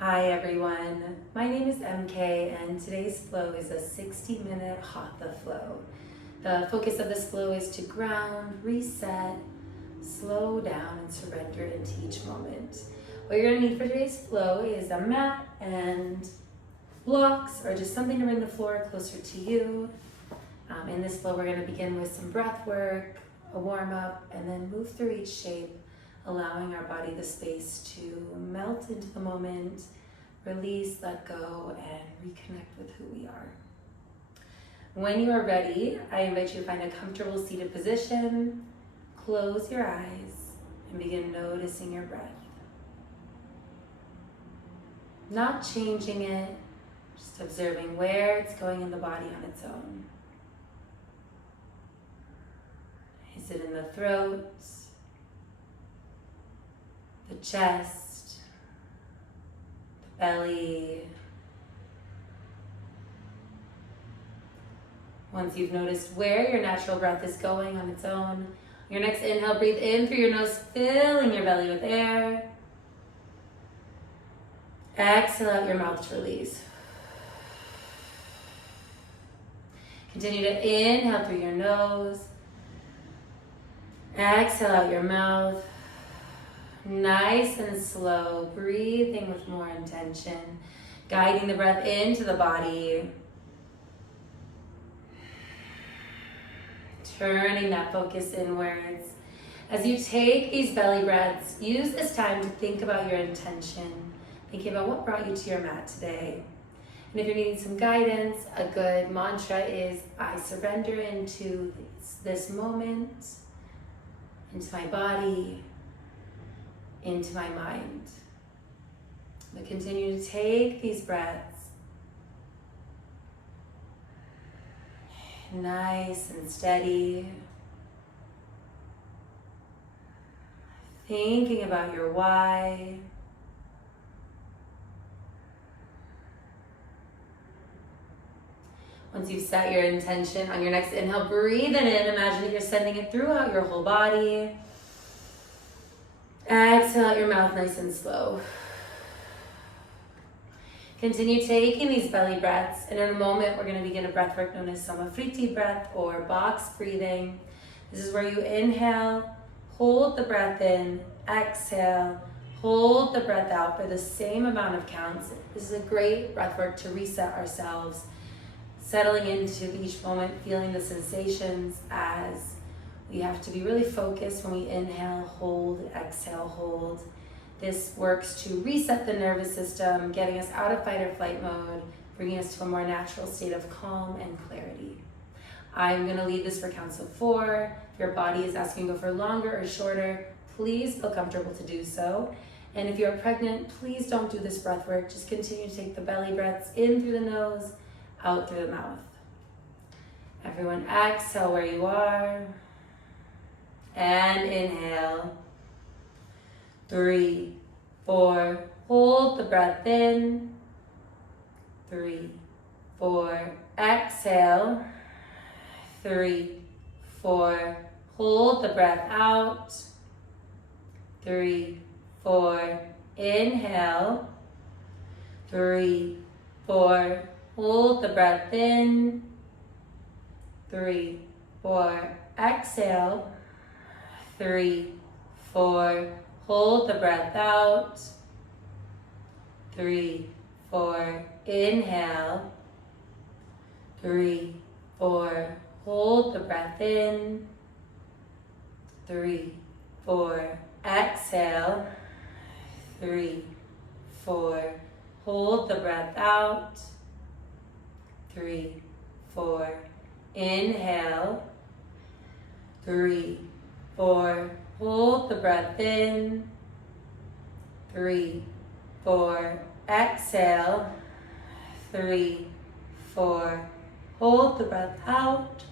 Hi everyone, my name is MK and today's flow is a 60-minute Hatha flow. The focus of this flow is to ground, reset, slow down, and surrender into each moment. What you're going to need for today's flow is a mat and blocks or just something to bring the floor closer to you. In this flow we're going to begin with some breath work, a warm-up, and then move through each shape, allowing our body the space to melt into the moment, release, let go, and reconnect with who we are. When you are ready, I invite you to find a comfortable seated position, close your eyes, and begin noticing your breath. Not changing it, just observing where it's going in the body on its own. Is it in the throat, the chest, the belly? Once you've noticed where your natural breath is going on its own, your next inhale, breathe in through your nose, filling your belly with air. Exhale out your mouth to release. Continue to inhale through your nose. Exhale out your mouth. Nice and slow, breathing with more intention, guiding the breath into the body. Turning that focus inwards. As you take these belly breaths, use this time to think about your intention, thinking about what brought you to your mat today. And if you're needing some guidance, a good mantra is, I surrender into this moment, into my body, into my mind. But continue to take these breaths. Nice and steady. Thinking about your why. Once you've set your intention, on your next inhale, breathe it in. Imagine that you're sending it throughout your whole body. Exhale out your mouth nice and slow. Continue taking these belly breaths, and in a moment we're going to begin a breath work known as Samafriti breath or box breathing. This is where you inhale, hold the breath in, exhale, hold the breath out for the same amount of counts. This is a great breath work to reset ourselves, settling into each moment, feeling the sensations as we have to be really focused when we inhale, hold, exhale, hold. This works to reset the nervous system, getting us out of fight or flight mode, bringing us to a more natural state of calm and clarity. I'm going to lead this for counts of 4. If your body is asking to go for longer or shorter, please feel comfortable to do so. And if you're pregnant, please don't do this breath work. Just continue to take the belly breaths in through the nose, out through the mouth. Everyone exhale where you are. And inhale. 3, 4, hold the breath in. 3, 4, exhale. 3, 4, hold the breath out. 3, 4, inhale. 3, 4, hold the breath in. 3, 4, exhale. 3, 4, hold the breath out. 3, 4, inhale. 3, 4, hold the breath in. 3, 4, exhale. 3, 4, hold the breath out. 3, 4, inhale. 3, 4, hold the breath in. 3, 4, exhale. 3, 4, hold the breath out.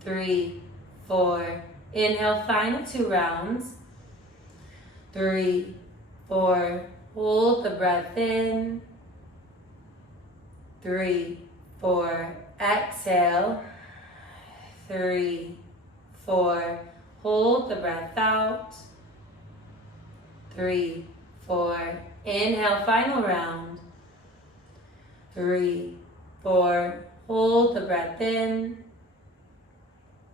3, 4, inhale, final 2 rounds. 3, 4, hold the breath in. 3, 4, exhale. 3, 4, hold the breath out. 3, 4. Inhale, final round. 3, 4. Hold the breath in.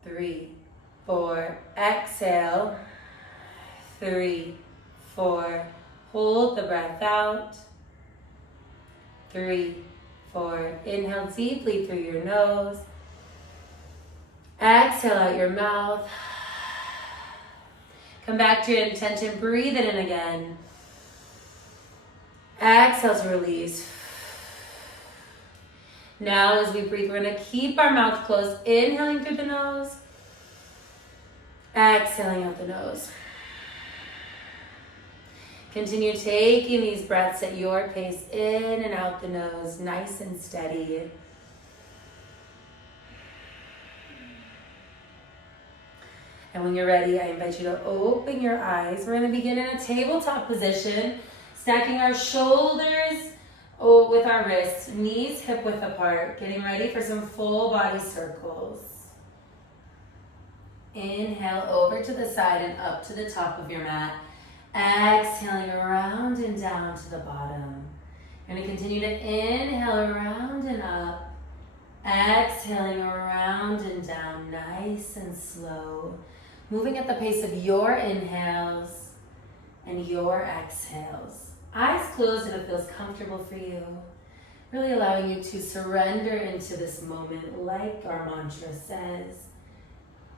3, 4. Exhale. 3, 4. Hold the breath out. 3, 4. Inhale deeply through your nose. Exhale out your mouth. Come back to your intention. Breathe it in again. Exhale to release. Now as we breathe, we're going to keep our mouth closed. Inhaling through the nose. Exhaling out the nose. Continue taking these breaths at your pace, in and out the nose, nice and steady. And when you're ready, I invite you to open your eyes. We're going to begin in a tabletop position, stacking our shoulders with our wrists, knees hip width apart, getting ready for some full body circles. Inhale over to the side and up to the top of your mat. Exhaling around and down to the bottom. You're going to continue to inhale around and up. Exhaling around and down, nice and slow. Moving at the pace of your inhales and your exhales. Eyes closed if it feels comfortable for you. Really allowing you to surrender into this moment like our mantra says.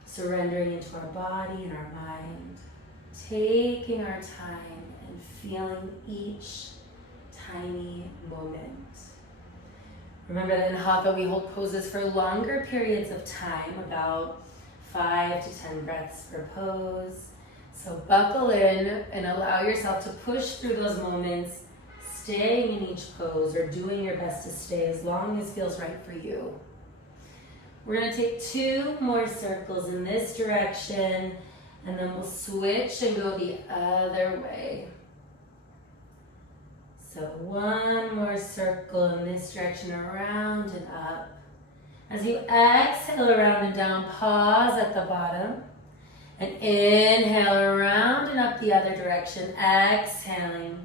Surrendering into our body and our mind. Taking our time and feeling each tiny moment. Remember that in Hatha we hold poses for longer periods of time, about 5 to 10 breaths per pose. So buckle in and allow yourself to push through those moments, staying in each pose or doing your best to stay as long as feels right for you. We're going to take 2 more circles in this direction, and then we'll switch and go the other way. So 1 more circle in this direction, around and up. As you exhale around and down, pause at the bottom. And inhale around and up the other direction, exhaling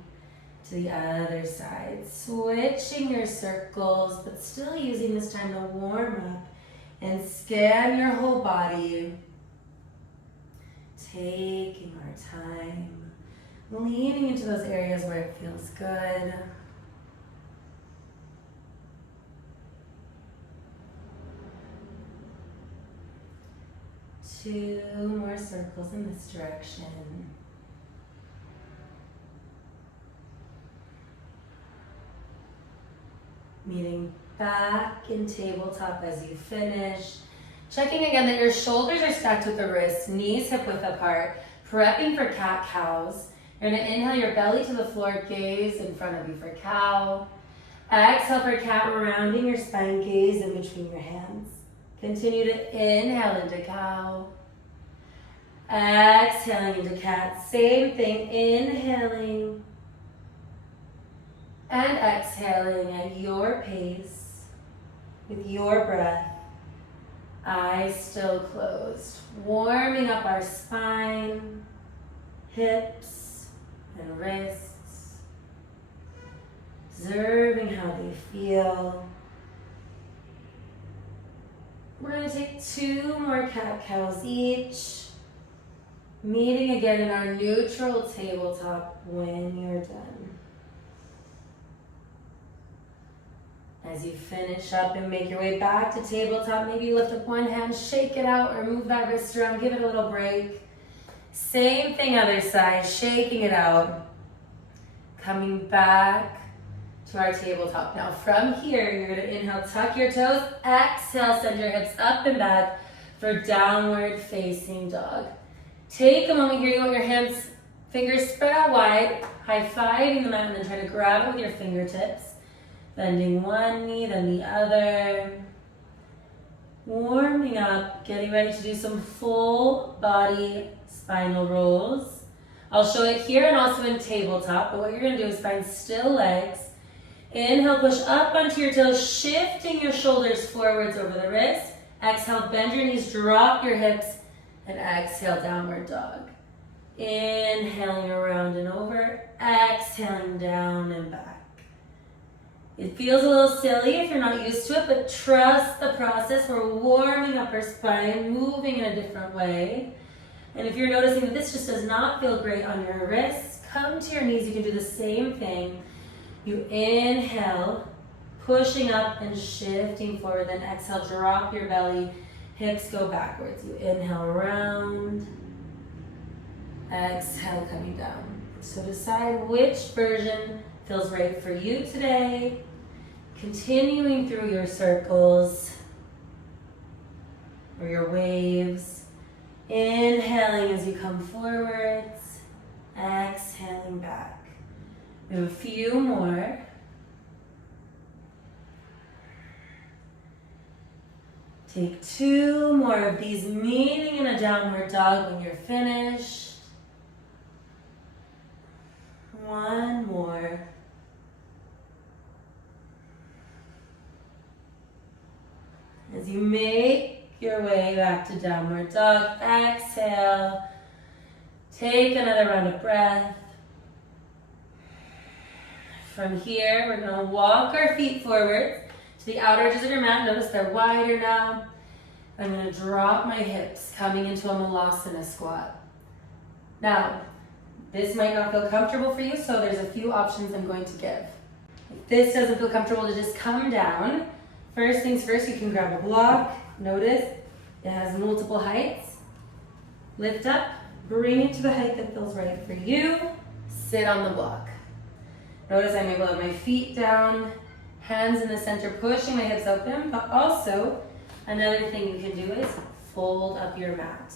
to the other side. Switching your circles, but still using this time to warm up and scan your whole body. Taking our time, leaning into those areas where it feels good. Two more circles in this direction. Meeting back in tabletop as you finish. Checking again that your shoulders are stacked with the wrists, knees hip width apart, prepping for cat-cows. You're going to inhale your belly to the floor, gaze in front of you for cow. Exhale for cat, rounding your spine, gaze in between your hands. Continue to inhale into cow. Exhaling into cat. Same thing, inhaling and exhaling at your pace with your breath. Eyes still closed. Warming up our spine, hips and wrists. Observing how they feel. We're going to take 2 more cat-cows each. Meeting again in our neutral tabletop when you're done. As you finish up and make your way back to tabletop, maybe lift up one hand, shake it out, or move that wrist around, give it a little break. Same thing other side, shaking it out. Coming back to our tabletop. Now from here, you're going to inhale, tuck your toes, exhale, send your hips up and back for downward facing dog. Take a moment here, you want your hands, fingers spread out wide, high-fiving the mat, and then try to grab it with your fingertips. Bending one knee, then the other. Warming up, getting ready to do some full body spinal rolls. I'll show it here and also in tabletop, but what you're going to do is find still legs. Inhale, push up onto your toes, shifting your shoulders forwards over the wrist. Exhale, bend your knees, drop your hips, and exhale, downward dog. Inhaling around and over, exhaling down and back. It feels a little silly if you're not used to it, but trust the process. We're warming up our spine, moving in a different way. And if you're noticing that this just does not feel great on your wrists, come to your knees. You can do the same thing. You inhale, pushing up and shifting forward, then exhale, drop your belly, hips go backwards. You inhale around, exhale, coming down. So decide which version feels right for you today. Continuing through your circles or your waves. Inhaling as you come forwards, exhaling back. We have a few more. Take 2 more of these, meeting in a downward dog when you're finished. 1 more. As you make your way back to downward dog, exhale. Take another round of breath. From here, we're going to walk our feet forward to the outer edges of your mat. Notice they're wider now. I'm going to drop my hips, coming into a Malasana squat. Now, this might not feel comfortable for you, so there's a few options I'm going to give. If this doesn't feel comfortable, to just come down. First things first, you can grab a block. Notice it has multiple heights. Lift up, bring it to the height that feels right for you. Sit on the block. Notice I'm able to have my feet down, hands in the center, pushing my hips open, but also another thing you can do is fold up your mat.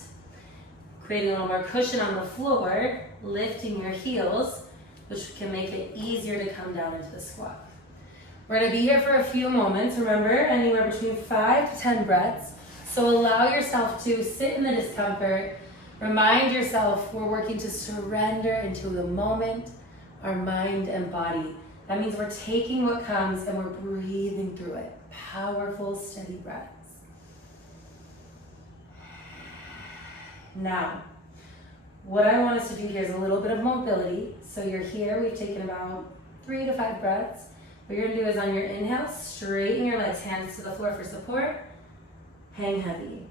Creating a little more cushion on the floor, lifting your heels, which can make it easier to come down into the squat. We're going to be here for a few moments. Remember, anywhere between 5 to 10 breaths. So allow yourself to sit in the discomfort. Remind yourself we're working to surrender into the moment, our mind and body. That means we're taking what comes and we're breathing through it. Powerful, steady breaths. Now, what I want us to do here is a little bit of mobility. So you're here, we've taken about 3 to 5 breaths. What you're gonna do is on your inhale, straighten your legs, hands to the floor for support. Hang heavy.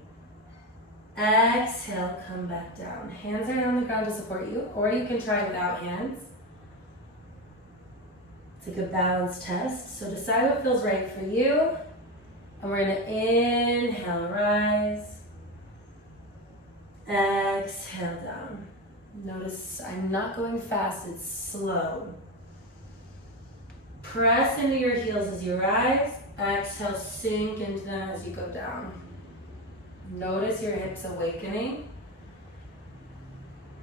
Exhale, come back down. Hands are on the ground to support you, or you can try without hands. It's a good balance test. So decide what feels right for you. And we're gonna inhale, rise. Exhale down. Notice I'm not going fast, it's slow. Press into your heels as you rise. Exhale, sink into them as you go down. Notice your hips awakening.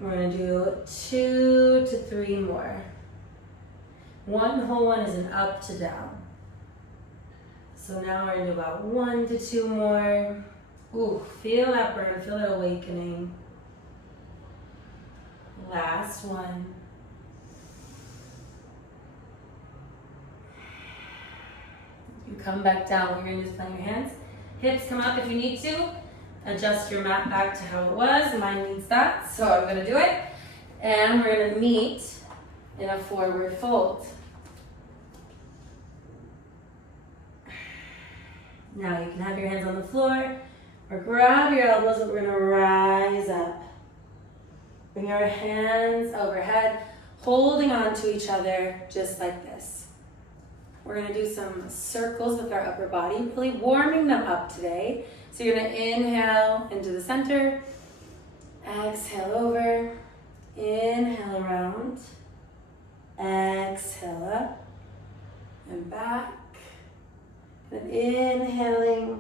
We're going to do 2 to 3 more. One whole one is an up to down. So now we're going to do about 1 to 2 more. Ooh, feel that burn, feel that awakening. Last one. You come back down. What you're going to do is plant your hands. Hips come up if you need to. Adjust your mat back to how it was. Mine needs that, so I'm going to do it. And we're going to meet in a forward fold. Now you can have your hands on the floor or grab your elbows, but we're going to rise up. Bring our hands overhead, holding on to each other just like this. We're going to do some circles with our upper body, really warming them up today. So you're going to inhale into the center, exhale over, inhale around, exhale up and back, and inhaling,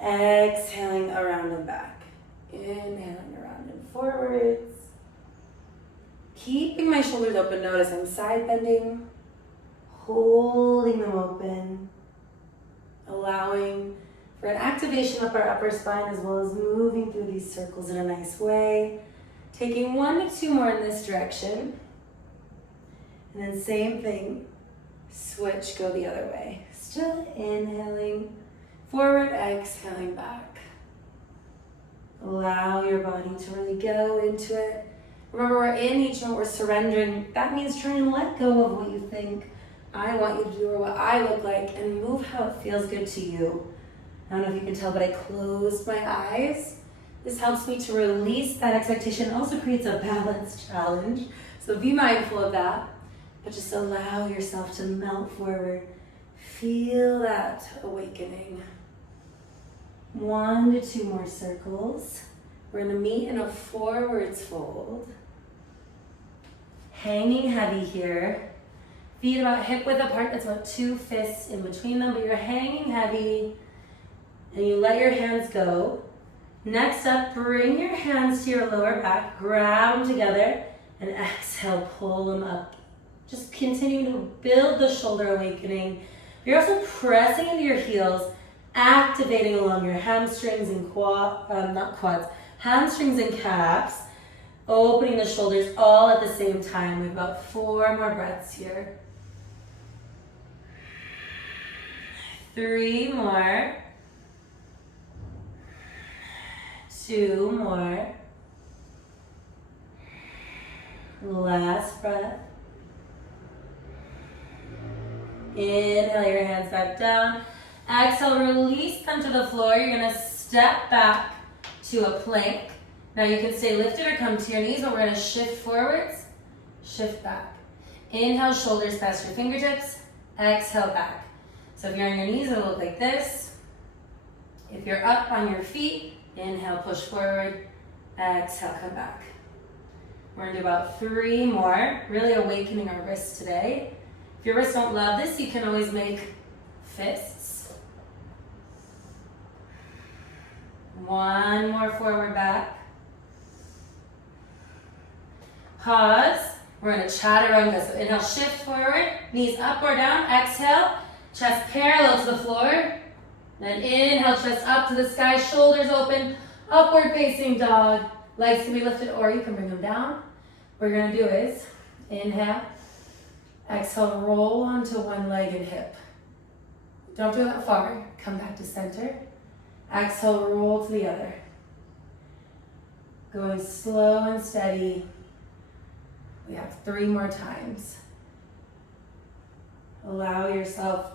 exhaling around and back, inhaling around and forwards. Keeping my shoulders open, notice I'm side bending, holding them open, allowing for an activation of our upper spine as well as moving through these circles in a nice way. Taking 1 to 2 more in this direction. And then same thing, switch, go the other way. Still inhaling, forward, exhaling back. Allow your body to really go into it. Remember, we're in each moment, we're surrendering. That means trying to let go of what you think I want you to do or what I look like and move how it feels good to you. I don't know if you can tell, but I closed my eyes. This helps me to release that expectation. It also creates a balance challenge. So be mindful of that, but just allow yourself to melt forward. Feel that awakening. 1 to 2 more circles. We're gonna meet in a forwards fold. Hanging heavy here. Feet about hip width apart, that's about 2 fists in between them, but you're hanging heavy and you let your hands go. Next up, bring your hands to your lower back, grab them together, and exhale, pull them up. Just continue to build the shoulder awakening. You're also pressing into your heels, activating along your hamstrings and hamstrings and calves, opening the shoulders all at the same time. We've got 4 more breaths here. 3 more. 2 more. Last breath. Inhale your hands back down. Exhale, release them to the floor. You're gonna step back to a plank. Now you can stay lifted or come to your knees, but we're gonna shift forwards, shift back. Inhale, shoulders past your fingertips. Exhale, back. So if you're on your knees, it'll look like this. If you're up on your feet, inhale, push forward. Exhale, come back. We're gonna do about 3 more, really awakening our wrists today. If your wrists don't love this, you can always make fists. 1 more forward back. Pause. We're gonna chaturanga. So inhale, shift forward, knees up or down. Exhale, chest parallel to the floor. Then inhale, chest up to the sky, shoulders open, upward facing dog. Legs can be lifted or you can bring them down. What you're gonna do is inhale, exhale, roll onto one leg and hip. Don't do that far, come back to center. Exhale, roll to the other. Going slow and steady. We have 3 more times. Allow yourself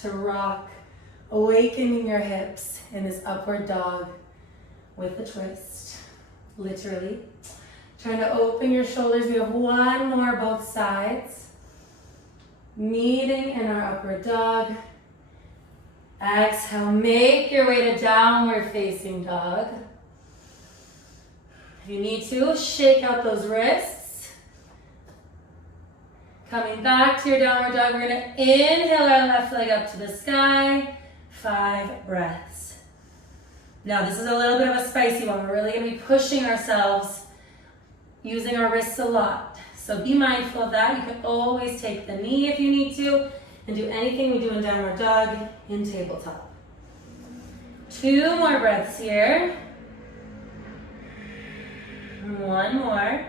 to rock, awakening your hips in this upward dog with the twist, literally. Trying to open your shoulders. We have 1 more, both sides. Meeting in our upward dog. Exhale, make your way to downward facing dog. If you need to, shake out those wrists. Coming back to your downward dog, we're gonna inhale our left leg up to the sky. 5 breaths. Now this is a little bit of a spicy one. We're really gonna be pushing ourselves, using our wrists a lot. So be mindful of that. You can always take the knee if you need to, and do anything we do in downward dog in tabletop. 2 more breaths here. 1 more.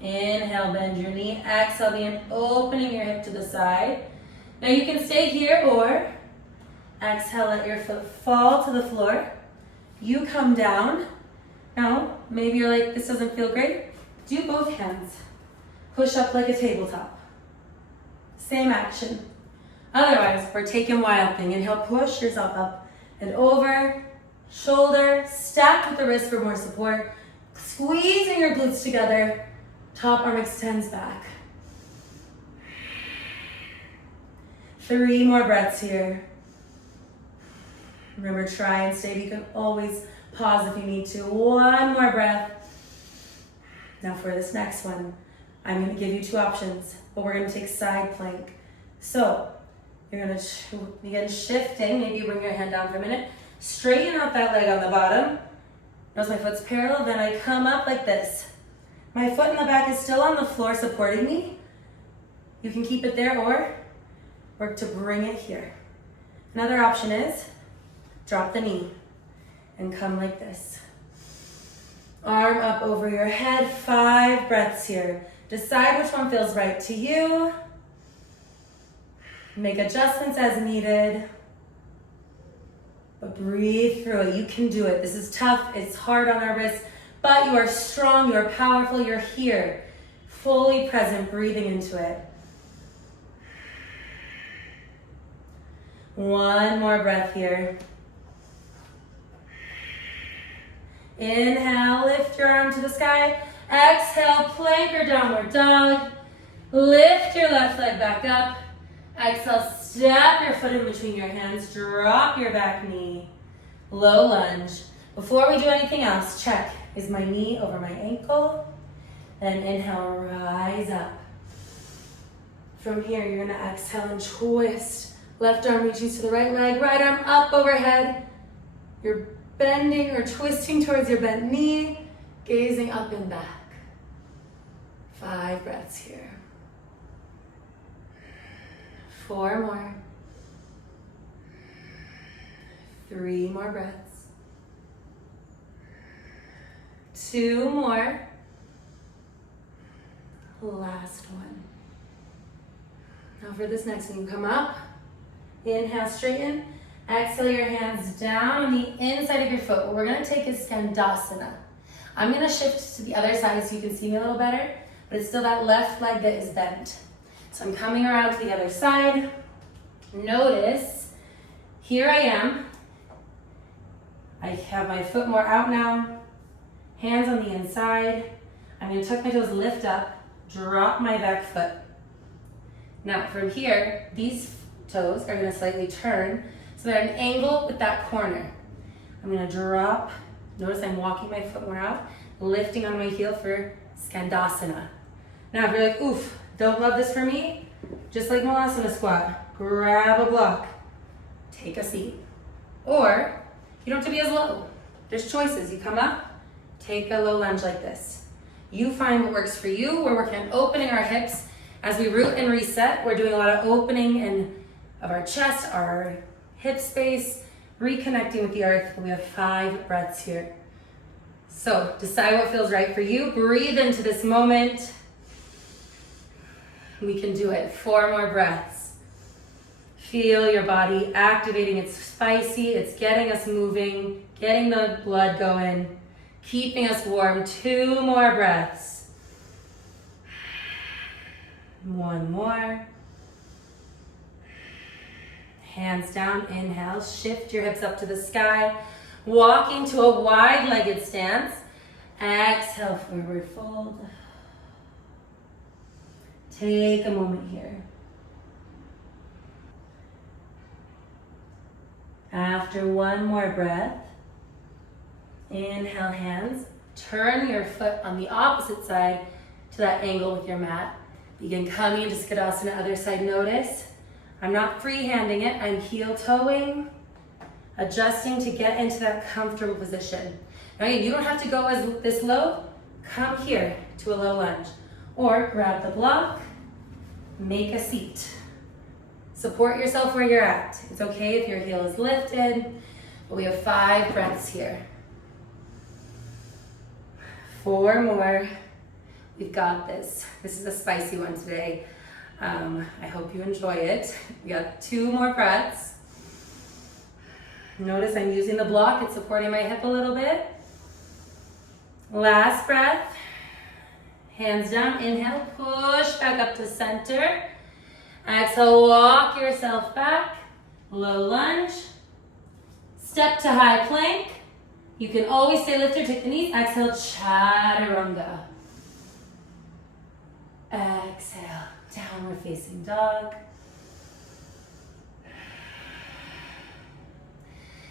Inhale, bend your knee. Exhale, begin opening your hip to the side. Now you can stay here or exhale, let your foot fall to the floor. You come down. Now, maybe you're like, this doesn't feel great. Do both hands. Push up like a tabletop. Same action. Otherwise, we're taking wild thing. Inhale, push yourself up and over. Shoulder, stacked with the wrist for more support. Squeezing your glutes together. Top arm extends back. 3 more breaths here. Remember, try and stay. You can always pause if you need to. 1 more breath. Now for this next one, I'm going to give you 2 options, but we're going to take side plank. So you're going to begin shifting. Maybe you bring your hand down for a minute. Straighten out that leg on the bottom. Notice my foot's parallel. Then I come up like this. My foot in the back is still on the floor supporting me. You can keep it there or work to bring it here. Another option is drop the knee and come like this. Arm up over your head, 5 breaths here. Decide which one feels right to you. Make adjustments as needed. but breathe through it. You can do it. This is tough. It's hard on our wrists, but you are strong. You are powerful. You're here, fully present, breathing into it. One more breath here. Inhale, lift your arm to the sky. Exhale, plank or downward dog. Lift your left leg back up. Exhale, step your foot in between your hands. Drop your back knee. Low lunge. Before we do anything else, check. Is my knee over my ankle? Then inhale, rise up. From here, you're gonna exhale and twist. Left arm reaches to the right leg, right arm up overhead. You're bending or twisting towards your bent knee, gazing up and back. 5 breaths here. 4 more. 3 more breaths. 2 more. Last one. Now for this next one, you come up. Inhale, straighten. Exhale your hands down on the inside of your foot. What we're gonna take is Skandasana. I'm gonna shift to the other side so you can see me a little better, but it's still that left leg that is bent. So I'm coming around to the other side. Notice, here I am. I have my foot more out now. Hands on the inside. I'm gonna tuck my toes, lift up, drop my back foot. Now from here, these toes are gonna slightly turn so they're at an angle with that corner. I'm gonna drop. Notice I'm walking my foot more out, lifting on my heel for Skandasana. Now if you're like, oof, don't love this for me, just like Malasana squat, grab a block, take a seat. Or you don't have to be as low. There's choices. You come up, take a low lunge like this. You find what works for you. We're working on opening our hips. As we root and reset, we're doing a lot of opening of our chest, our hip space, reconnecting with the earth. We have 5 breaths here. So decide what feels right for you. Breathe into this moment. We can do it. 4 more breaths. Feel your body activating. It's spicy. It's getting us moving, getting the blood going, keeping us warm. 2 more breaths. 1 more. Hands down, inhale, shift your hips up to the sky, walking to a wide-legged stance. Exhale, forward fold. Take a moment here. After 1 more breath, inhale, hands, turn your foot on the opposite side to that angle with your mat. Begin coming into Skandasana, other side. Notice I'm not freehanding it, I'm heel toeing, adjusting to get into that comfortable position. Now again, you don't have to go as this low. Come here to a low lunge. Or grab the block, make a seat. Support yourself where you're at. It's okay if your heel is lifted, but we have 5 breaths here. 4 more. We've got this. This is a spicy one today. I hope you enjoy it. We got 2 more breaths. Notice I'm using the block. It's supporting my hip a little bit. Last breath. Hands down. Inhale. Push back up to center. Exhale. Walk yourself back. Low lunge. Step to high plank. You can always stay lifted. Take the knees. Exhale. Chaturanga. Exhale. Downward facing dog.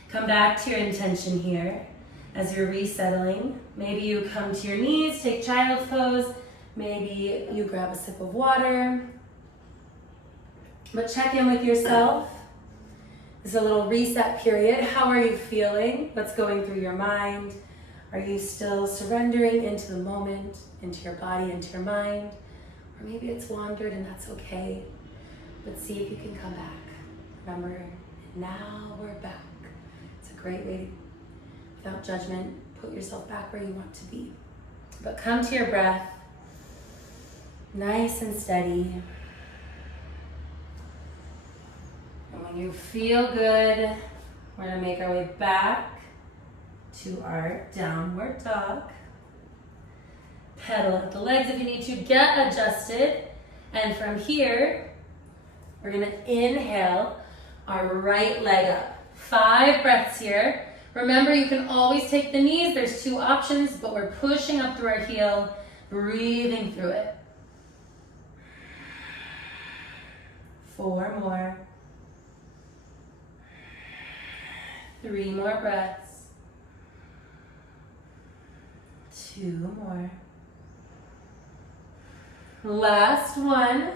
Come back to your intention here as you're resettling. Maybe you come to your knees, take child's pose. Maybe you grab a sip of water. But check in with yourself. This is a little reset period. How are you feeling? What's going through your mind? Are you still surrendering into the moment, into your body, into your mind? Or maybe it's wandered and that's okay. But see if you can come back. Remember, now we're back. It's a great way, without judgment, put yourself back where you want to be. But come to your breath, nice and steady. And when you feel good, We're gonna make our way back to our downward dog. Pedal at the legs if you need to, get adjusted. And from here, we're gonna inhale our right leg up. 5 breaths here. Remember, you can always take the knees. There's 2 options, but we're pushing up through our heel, breathing through it. 4 more. 3 more breaths. 2 more. Last one.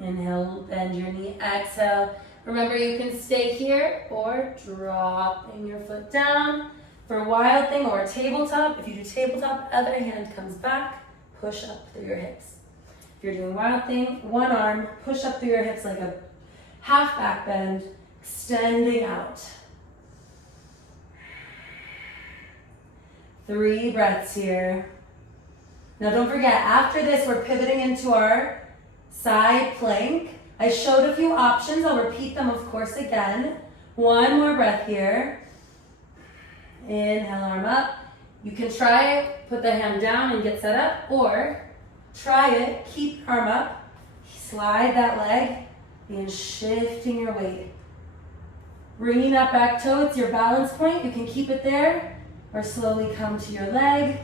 Inhale, bend your knee, exhale. Remember, you can stay here or dropping your foot down for wild thing or tabletop. If you do tabletop, other hand comes back, push up through your hips. If you're doing wild thing, one arm, push up through your hips like a half back bend, extending out. 3 breaths here. Now don't forget, after this, we're pivoting into our side plank. I showed a few options. I'll repeat them, of course, again. 1 more breath here. Inhale, arm up. You can try it, put the hand down and get set up, or try it, keep arm up, slide that leg, and shifting your weight. Bringing that back toe, it's your balance point. You can keep it there, or slowly come to your leg,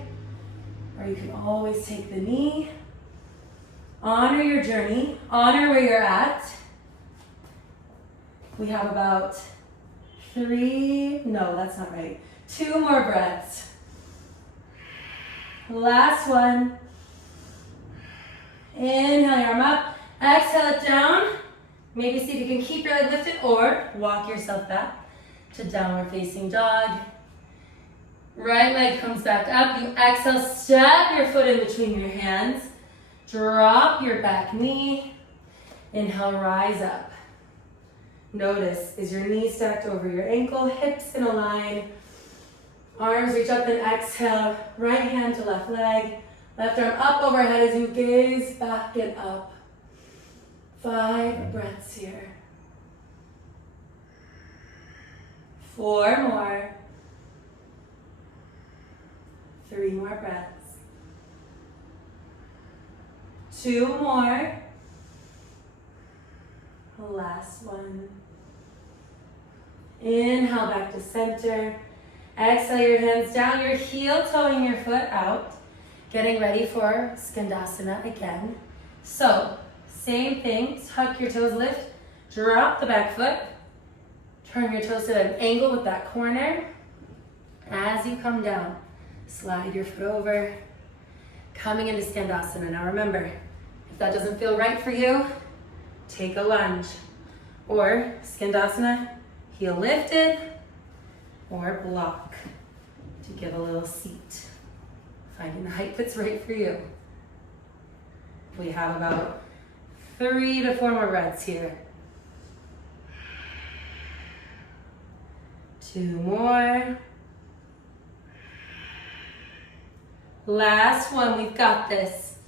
or you can always take the knee. Honor your journey, honor where you're at. We have about 2 more breaths. Last one. Inhale your arm up, exhale it down. Maybe see if you can keep your leg lifted or walk yourself back to downward facing dog. Right leg comes back up. You exhale, step your foot in between your hands. Drop your back knee. Inhale, rise up. Notice, is your knee stacked over your ankle, hips in a line. Arms reach up and exhale. Right hand to left leg. Left arm up overhead as you gaze back and up. 5 breaths here. 4 more. 3 more breaths. 2 more. Last one. Inhale back to center. Exhale your hands down. You're heel toeing your foot out. Getting ready for Skandasana again. So, same thing. Tuck your toes, lift. Drop the back foot. Turn your toes to an angle with that corner. As you come down, slide your foot over. Coming into Skandasana. Now remember, if that doesn't feel right for you, take a lunge. Or Skandasana, heel lifted, or block to give a little seat. Finding the height that's right for you. We have about 3 to 4 more breaths here. 2 more. Last one, we've got this.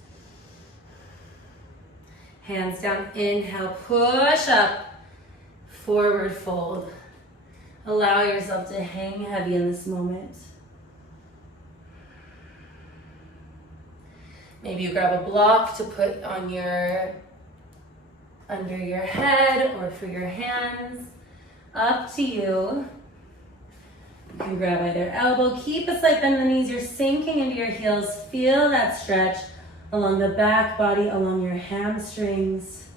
Hands down, inhale, push up, forward fold. Allow yourself to hang heavy in this moment. Maybe you grab a block to put on under your head or for your hands. Up to you. You can grab either elbow. Keep a slight bend in the knees. You're sinking into your heels. Feel that stretch along the back body, along your hamstrings.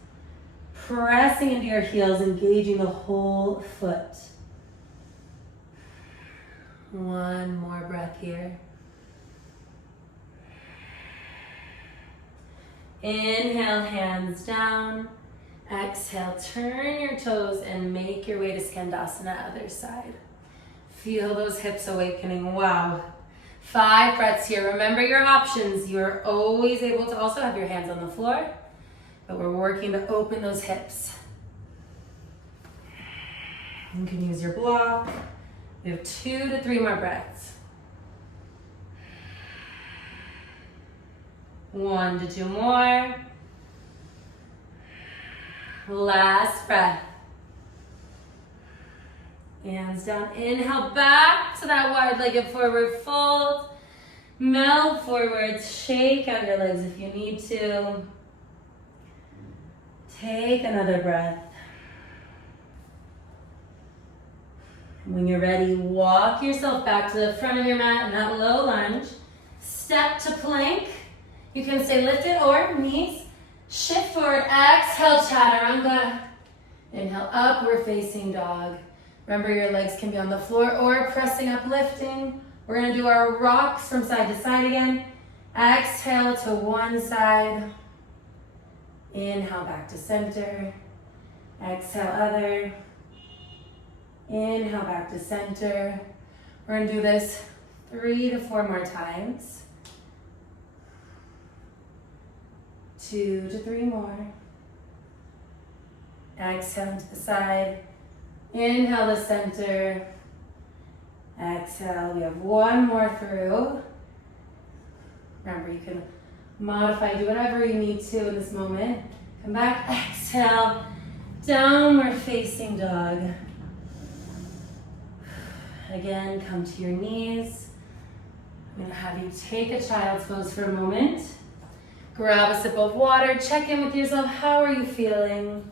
Pressing into your heels, engaging the whole foot. 1 more breath here. Inhale, hands down. Exhale, turn your toes and make your way to Skandasana, other side. Feel those hips awakening. Wow. 5 breaths here. Remember your options. You're always able to also have your hands on the floor, but we're working to open those hips. You can use your block. We have 2 to 3 more breaths. 1 to 2 more. Last breath. Hands down. Inhale back to that wide-legged forward fold. Melt forwards. Shake out your legs if you need to. Take another breath. When you're ready, walk yourself back to the front of your mat in that low lunge. Step to plank. You can stay lifted or knees. Shift forward. Exhale, chaturanga. Inhale, upward facing dog. Remember, your legs can be on the floor or pressing up, lifting. We're going to do our rocks from side to side again. Exhale to one side. Inhale, back to center. Exhale, other. Inhale, back to center. We're going to do this 3 to 4 more times. 2 to 3 more. Exhale to the side. Inhale to center. Exhale. We have one more through. Remember, you can modify, do whatever you need to in this moment. Come back. Exhale. Downward facing dog. Again, come to your knees. I'm going to have you take a child's pose for a moment. Grab a sip of water. Check in with yourself. How are you feeling?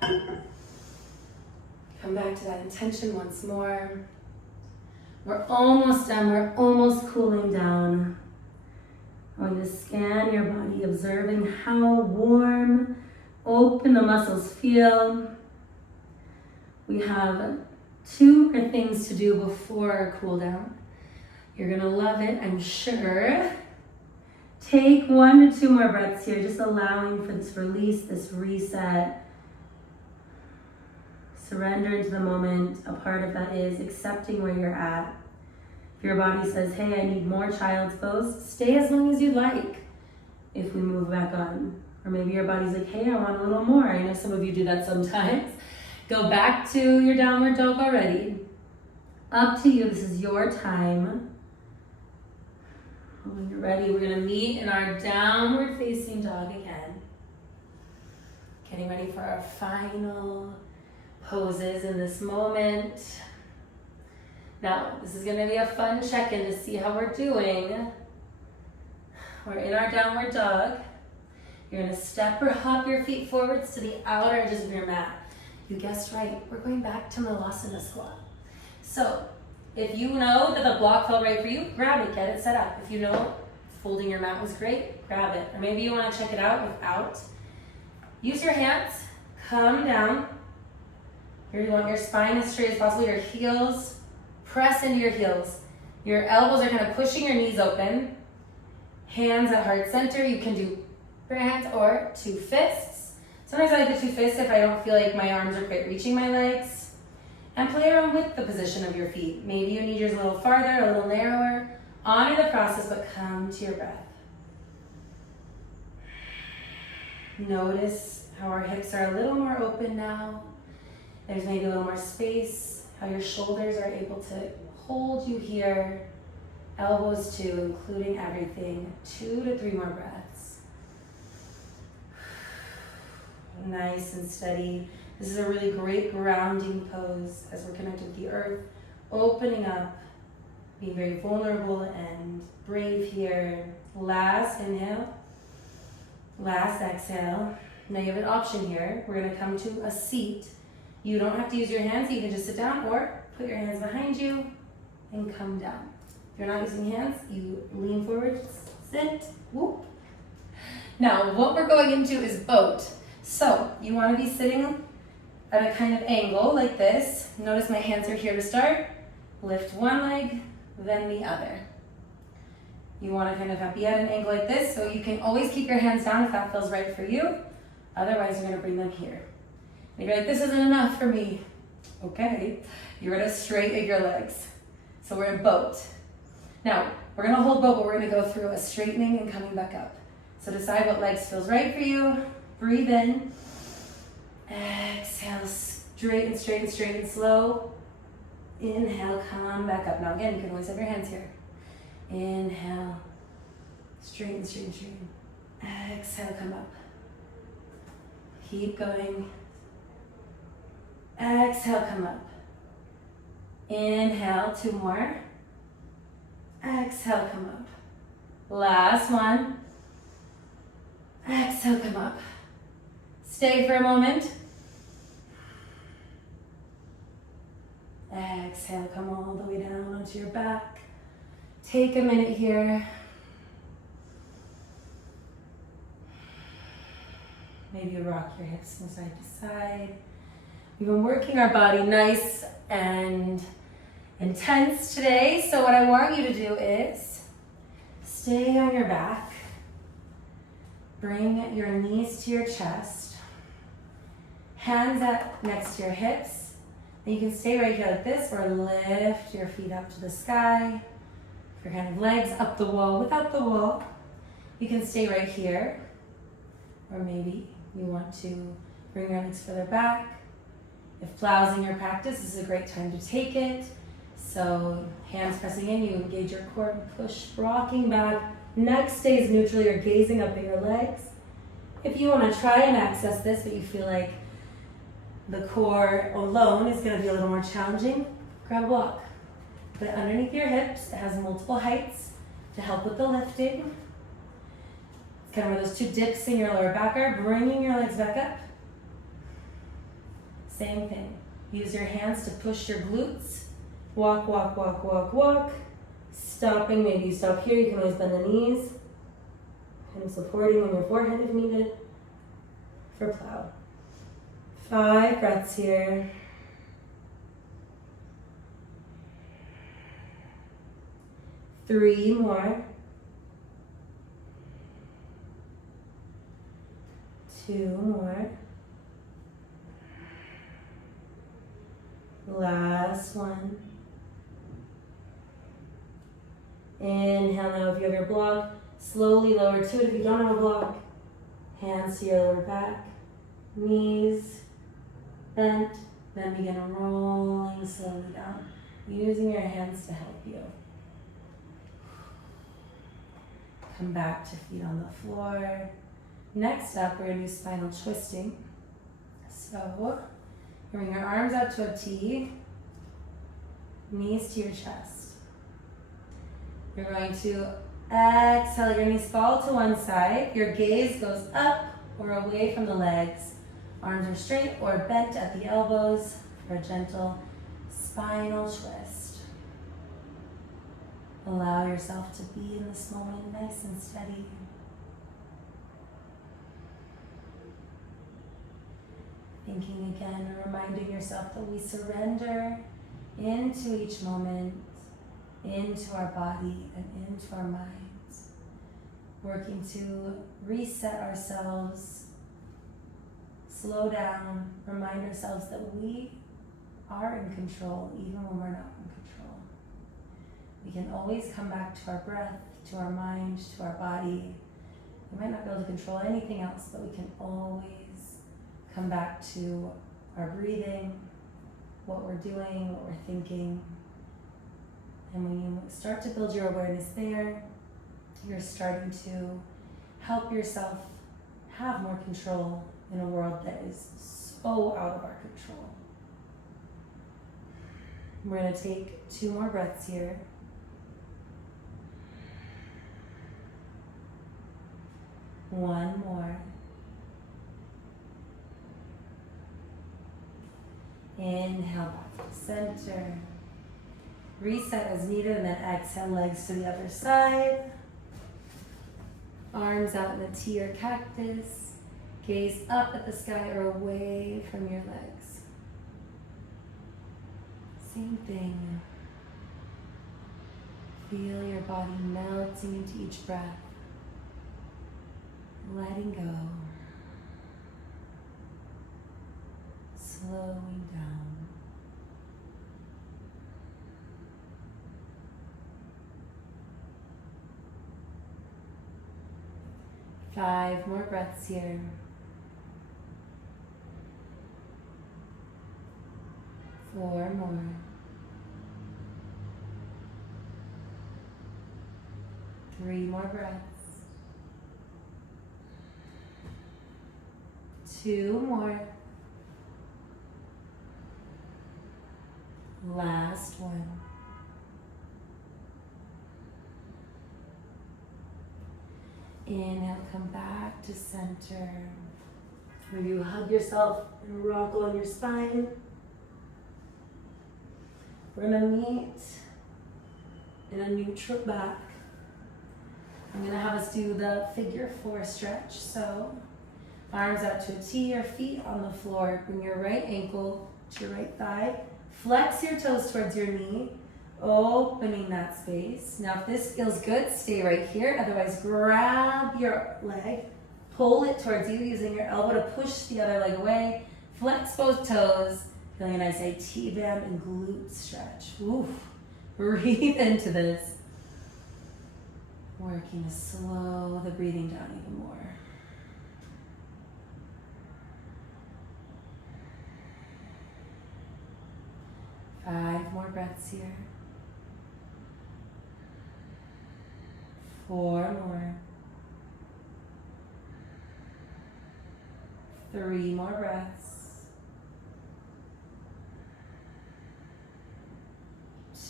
Come back to that intention once more. We're almost done. We're almost cooling down. I'm going to scan your body, observing how warm, open the muscles feel. We have 2 more things to do before our cool down. You're going to love it, I'm sure. Take 1 to 2 more breaths here, just allowing for this release, this reset. Surrender into the moment. A part of that is accepting where you're at. If your body says, hey, I need more child's pose, stay as long as you'd like if we move back on. Or maybe your body's like, hey, I want a little more. I know some of you do that sometimes. Go back to your downward dog already. Up to you, this is your time. When you're ready, we're gonna meet in our downward facing dog again. Getting ready for our final poses in this moment. Now, this is gonna be a fun check-in to see how we're doing. We're in our downward dog. You're gonna step or hop your feet forwards to the outer edges of your mat. You guessed right, we're going back to Malasana squat. So, if you know that the block felt right for you, grab it, get it set up. If you know folding your mat was great, grab it. Or maybe you wanna check it out without. Use your hands, come down. Here you want your spine as straight as possible, your heels, press into your heels. Your elbows are kind of pushing your knees open. Hands at heart center, you can do bare hands or 2 fists. Sometimes I like the 2 fists if I don't feel like my arms are quite reaching my legs. And play around with the position of your feet. Maybe you need yours a little farther, a little narrower. Honor the process, but come to your breath. Notice how our hips are a little more open now. There's maybe a little more space, how your shoulders are able to hold you here. Elbows too, including everything. 2 to 3 more breaths. Nice and steady. This is a really great grounding pose as we're connected with the earth, opening up, being very vulnerable and brave here. Last inhale, last exhale. Now you have an option here. We're gonna come to a seat. You don't have to use your hands, you can just sit down or put your hands behind you and come down. If you're not using hands, you lean forward, sit, whoop. Now what we're going into is boat. So you wanna be sitting at a kind of angle like this. Notice my hands are here to start. Lift one leg, then the other. You want to kind of be at an angle like this, so you can always keep your hands down if that feels right for you. Otherwise, you're going to bring them here. And you're like, this isn't enough for me. Okay, you're going to straighten your legs. So we're in boat. Now, we're going to hold boat, but we're going to go through a straightening and coming back up. So decide what legs feels right for you. Breathe in. Exhale, straighten, straighten, straighten, slow. Inhale, come back up. Now again, you can always have your hands here. Inhale, straighten, straighten, straighten. Exhale, come up. Keep going. Exhale, come up. Inhale, 2 more. Exhale, come up. Last one. Exhale, come up. Stay for a moment. Exhale, come all the way down onto your back. Take a minute here. Maybe rock your hips from side to side. We've been working our body nice and intense today. So what I want you to do is stay on your back. Bring your knees to your chest. Hands up next to your hips. And you can stay right here like this or lift your feet up to the sky. Your kind of legs up the wall without the wall. You can stay right here. Or maybe you want to bring your legs further back. If plowsing your practice, this is a great time to take it. So hands pressing in, you engage your core and push, rocking back. Neck stays neutral, you're gazing up at your legs. If you want to try and access this, but you feel like the core alone is going to be a little more challenging, grab a block. Put it underneath your hips. It has multiple heights to help with the lifting. It's kind of where those 2 dips in your lower back are, bringing your legs back up. Same thing. Use your hands to push your glutes. Walk, walk, walk, walk, walk. Stopping, maybe you stop here. You can always bend the knees. Kind of supporting on your forehead if needed. For plow. 5 breaths here. 3 more. 2 more. Last one. Inhale now if you have your block. Slowly lower to it if you don't have a block. Hands to your lower back. Knees bent. Then begin rolling slowly down. Using your hands to help you. Come back to feet on the floor. Next up, we're going to do spinal twisting. So, bring your arms out to a T, knees to your chest. You're going to exhale, your knees fall to one side, your gaze goes up or away from the legs. Arms are straight or bent at the elbows for a gentle spinal twist. Allow yourself to be in this moment nice and steady. Thinking again, reminding yourself that we surrender into each moment, into our body and into our minds. Working to reset ourselves, slow down, remind ourselves that we are in control even when we're not in control. We can always come back to our breath, to our mind, to our body. We might not be able to control anything else, but we can always come back to our breathing, what we're doing, what we're thinking. And when you start to build your awareness there, you're starting to help yourself have more control in a world that is so out of our control. We're going to take 2 more breaths here. One more. Inhale back to center. Reset as needed, and then exhale, legs to the other side. Arms out in a T or cactus. Gaze up at the sky or away from your legs. Same thing. Feel your body melting into each breath. Letting go. Slowing down. Five more breaths here. 4 more. 3 more breaths. 2 more. Last one. Inhale, come back to center. Where you hug yourself and rock along your spine. We're gonna meet in a neutral back. I'm gonna have us do the figure 4 stretch. So arms out to a T, your feet on the floor. Bring your right ankle to your right thigh. Flex your toes towards your knee, opening that space. Now if this feels good, stay right here. Otherwise, grab your leg, pull it towards you using your elbow to push the other leg away. Flex both toes, feeling a nice T-band and glute stretch. Oof. Breathe into this. Working to slow the breathing down even more. Five more breaths here. 4 more. 3 more breaths.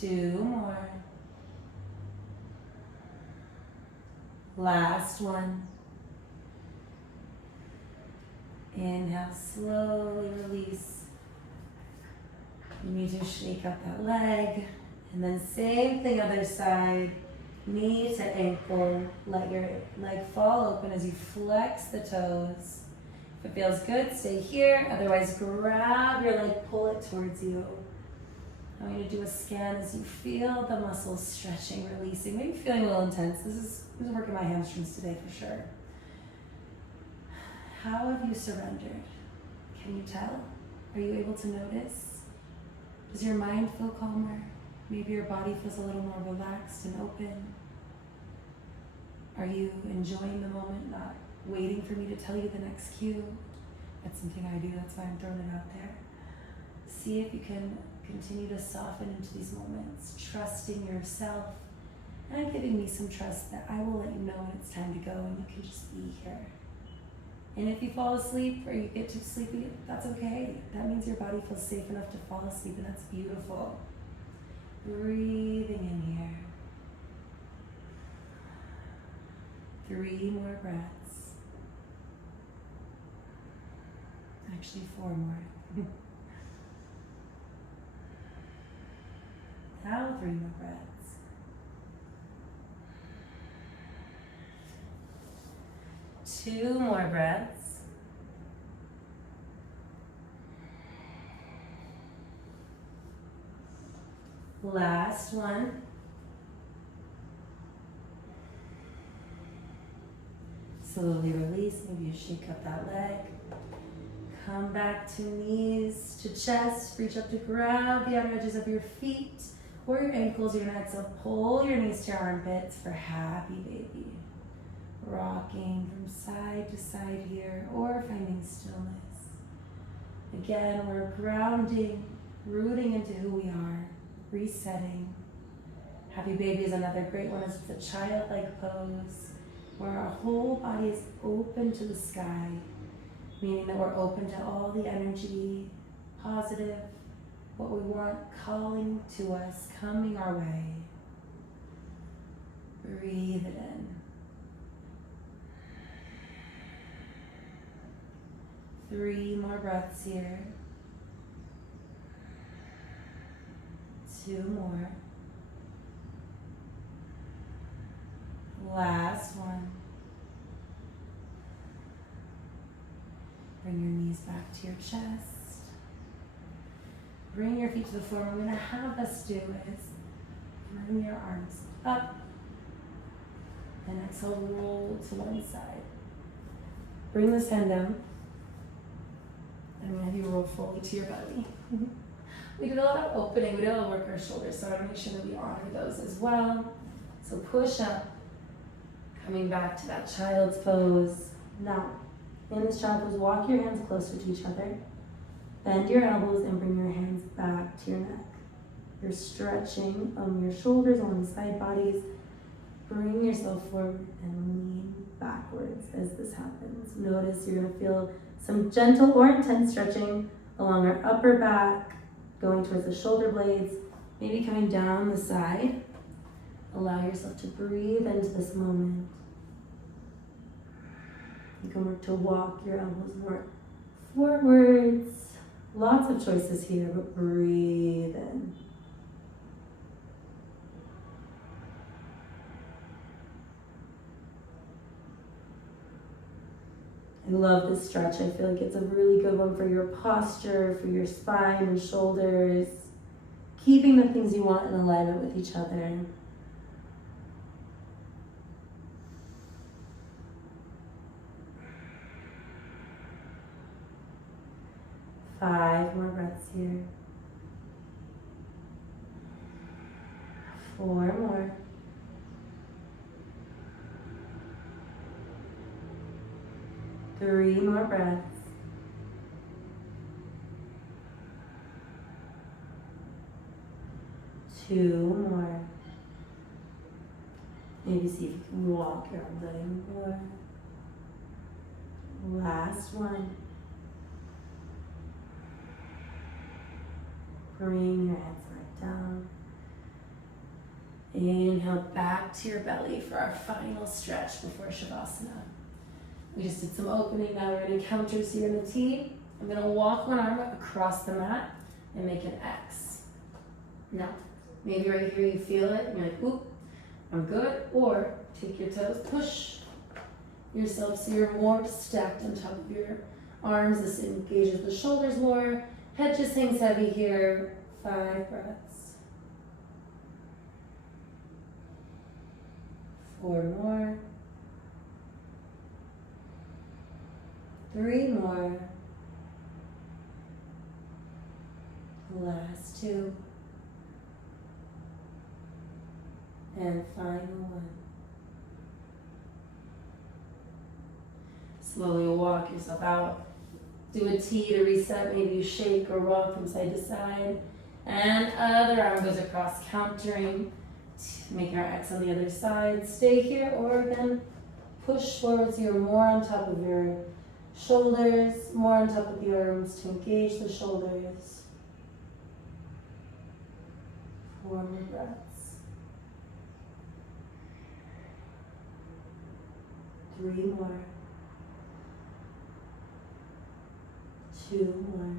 2 more. Last one. Inhale, slowly release. You need to shake out that leg. And then same thing, other side. Knee to ankle. Let your leg fall open as you flex the toes. If it feels good, stay here. Otherwise, grab your leg, pull it towards you. I want you to do a scan as you feel the muscles stretching, releasing. Maybe feeling a little intense. This is working my hamstrings today for sure. How have you surrendered? Can you tell? Are you able to notice? Does your mind feel calmer? Maybe your body feels a little more relaxed and open. Are you enjoying the moment, not waiting for me to tell you the next cue? That's something I do, that's why I'm throwing it out there. See if you can continue to soften into these moments, trusting yourself, and giving me some trust that I will let you know when it's time to go and you can just be here. And if you fall asleep or you get too sleepy, that's okay. That means your body feels safe enough to fall asleep, and that's beautiful. Breathing in here. 3 more breaths. Actually, 4 more. Now 3 more breaths. Two more breaths. Last one. Slowly release. Maybe you shake up that leg. Come back to knees to chest. Reach up to grab the outer edges of your feet or your ankles. You're gonna exhale. Pull your knees to your armpits for happy baby. Rocking from side to side here or finding stillness. Again, we're grounding, rooting into who we are, resetting. Happy baby is another great one. It's a childlike pose where our whole body is open to the sky, meaning that we're open to all the energy, positive, what we want calling to us, coming our way. Breathe it in. 3 more breaths here. 2 more. Last one. Bring your knees back to your chest. Bring your feet to the floor. What we're going to have us do is bring your arms up and exhale, roll to one side. Bring this hand down. I'm going to have you roll fully to your belly. We did a lot of opening. We did a lot of work our shoulders, so I want to make sure that we honor those as well. So push up, coming back to that child's pose. Now, in this child pose, walk your hands closer to each other. Bend your elbows and bring your hands back to your neck. You're stretching your shoulders along the side bodies. Bring yourself forward and lean backwards as this happens. Notice you're going to feel some gentle or intense stretching along our upper back, going towards the shoulder blades, maybe coming down the side. Allow yourself to breathe into this moment. You can work to walk your elbows more forwards. Lots of choices here, but breathe in. I love this stretch. I feel like it's a really good one for your posture, for your spine and shoulders. Keeping the things you want in alignment with each other. Five more breaths here. 4 more. 3 more breaths. 2 more. Maybe see if you can walk your arms out even more. Last one. Bring your hands right down. Inhale back to your belly for our final stretch before Savasana. We just did some opening, now we're going to counter, so you're in the T. I'm going to walk one arm across the mat and make an X. Now, maybe right here you feel it, and you're like, oop, I'm good. Or take your toes, push yourself so you're more stacked on top of your arms. This engages the shoulders more. Head just hangs heavy here. 5 breaths. 4 more. 3 more. Last 2. And final 1. Slowly walk yourself out. Do a T to reset. Maybe you shake or rock from side to side. And other arm goes across, countering. Making our X on the other side. Stay here, or again, push forward so you're more on top of your shoulders, more on top of the arms to engage the shoulders. 4 more breaths. 3 more. 2 more.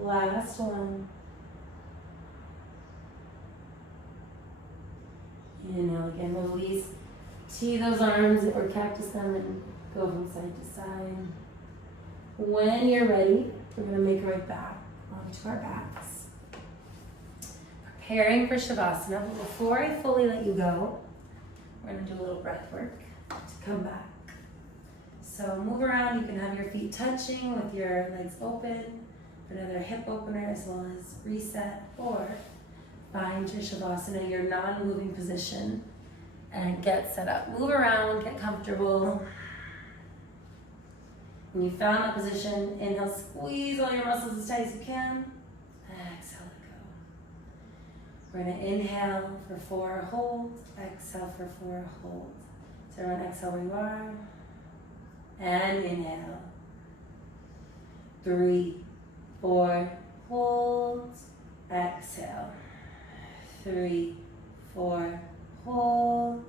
Last one. Inhale again, release. Tee those arms or cactus them and go from side to side. When you're ready, we're going to make our way back onto our backs. Preparing for Savasana, but before I fully let you go, we're going to do a little breath work to come back. So move around, you can have your feet touching with your legs open, for another hip opener as well as reset, or find your Savasana, your non-moving position, and get set up. Move around, get comfortable. When you found that position, inhale, squeeze all your muscles as tight as you can. Exhale, let go. We're gonna inhale for 4, hold. Exhale for 4, hold. So everyone exhale where you are. And inhale. 3, 4, hold. Exhale. 3, 4, hold.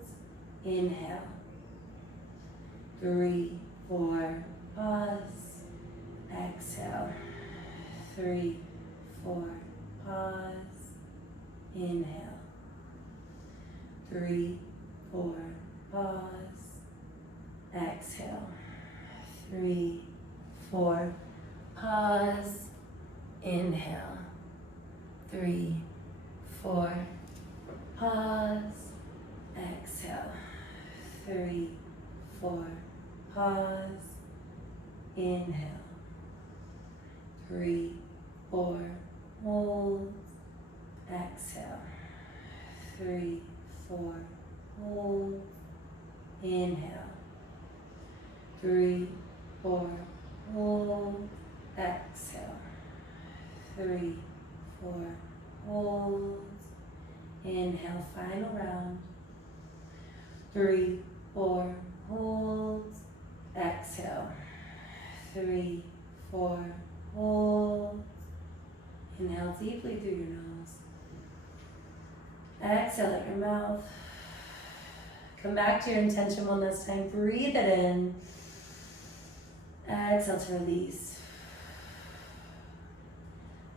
Inhale. 3, 4, pause. Exhale. 3, 4, pause. Inhale. 3, 4, pause. Exhale. 3, 4, pause. Inhale. 3, 4, pause. Exhale. 3, 4, pause. Inhale. 3, 4, hold. Exhale. 3, 4, hold. Inhale. 3, 4, hold. Exhale. 3, 4, hold. Inhale, final round. 3, 4, hold. Exhale. 3, 4, Hold. Inhale deeply through your nose. Exhale at your mouth. Come back to your intention one last time. Breathe it in. Exhale to release.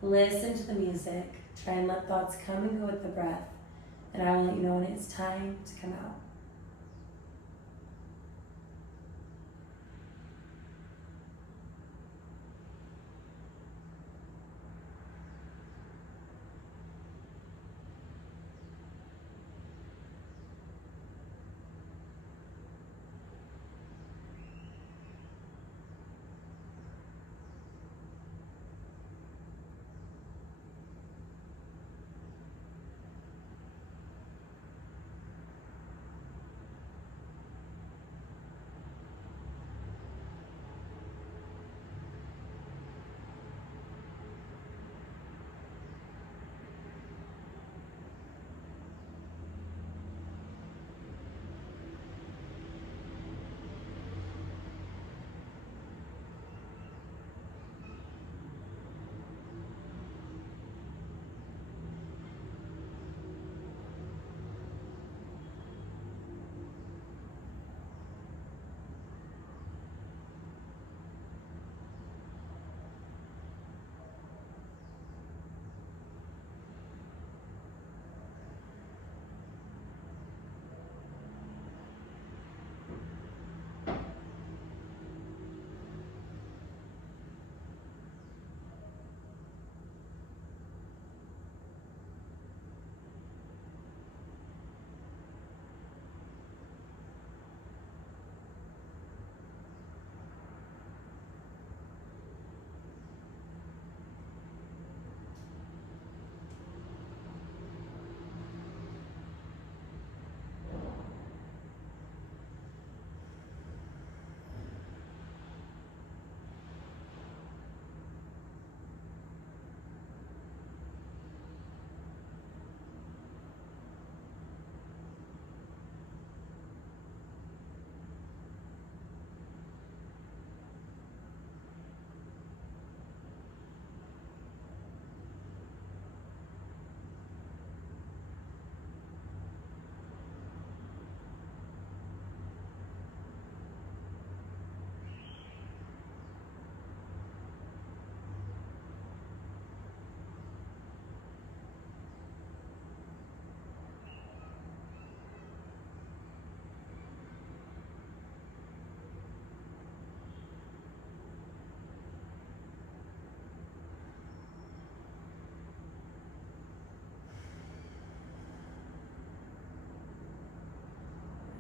Listen to the music. Try and let thoughts come and go with the breath. And I will let you know when it's time to come out.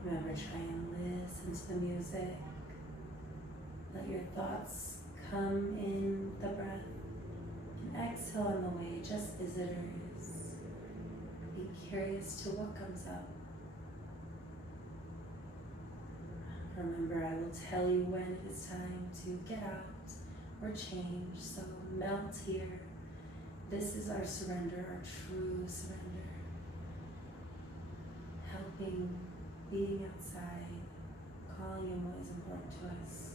Remember, try and listen to the music. Let your thoughts come in the breath and exhale on the way, just visitors. Be curious to what comes up. Remember, I will tell you when it is time to get out or change, so melt here. This is our surrender, our true surrender. Helping, being outside, calling in what is important to us.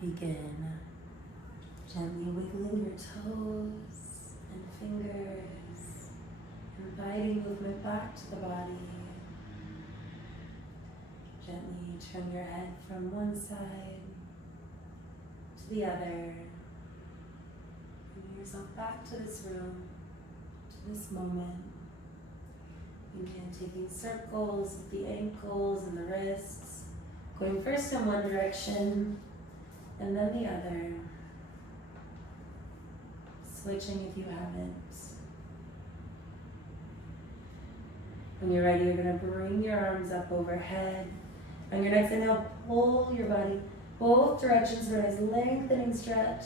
Begin gently wiggling your toes and fingers, Inviting movement back to the body. Gently turn your head from one side to the other. Bring yourself back to this room, to this moment. Begin taking circles with the ankles and the wrists, going first in one direction and then the other. Switching if you haven't. When you're ready, you're going to bring your arms up overhead. On your next inhale, pull your body both directions for a nice lengthening stretch.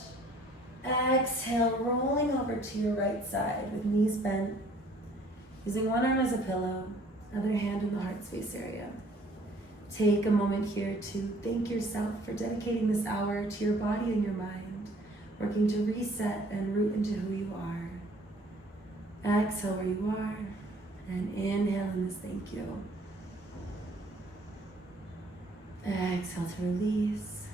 Exhale, rolling over to your right side with knees bent. Using one arm as a pillow, other hand in the heart space area. Take a moment here to thank yourself for dedicating this hour to your body and your mind, working to reset and root into who you are. Exhale where you are, and inhale in this thank you. Exhale to release.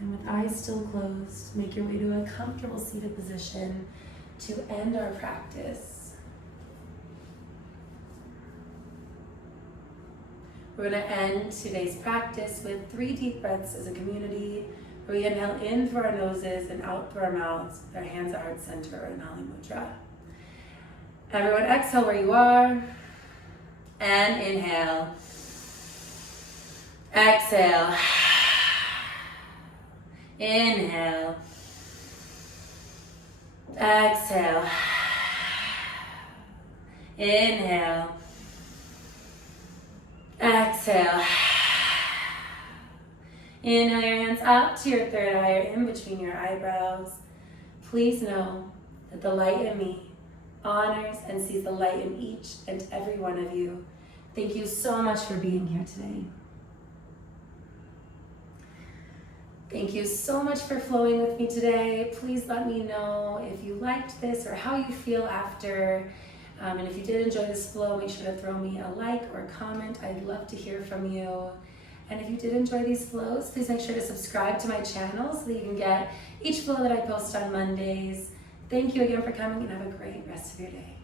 And with eyes still closed, make your way to a comfortable seated position to end our practice. We're going to end today's practice with 3 deep breaths as a community, where we inhale in through our noses and out through our mouths, with our hands at heart center in Mali Mudra. Everyone exhale where you are, and inhale. Exhale. Inhale. Exhale. Inhale. Exhale. Inhale your hands up to your third eye or in between your eyebrows. Please know that the light in me honors and sees the light in each and every one of you. Thank you so much for being here today. Thank you so much for flowing with me today. Please let me know if you liked this or how you feel after. And if you did enjoy this flow, make sure to throw me a like or a comment. I'd love to hear from you. And if you did enjoy these flows, please make sure to subscribe to my channel so that you can get each flow that I post on Mondays. Thank you again for coming, and have a great rest of your day.